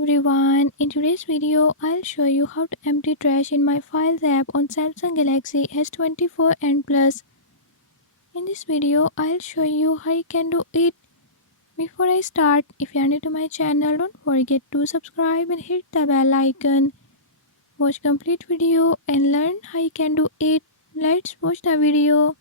everyone, in today's video I'll show you how to empty trash in my Files app on Samsung Galaxy S24 and Plus. In this video I'll show you how you can do it. Before I start, if you are new to my channel, don't forget to subscribe and hit the bell icon. Watch complete video and learn how you can do it. Let's watch the video.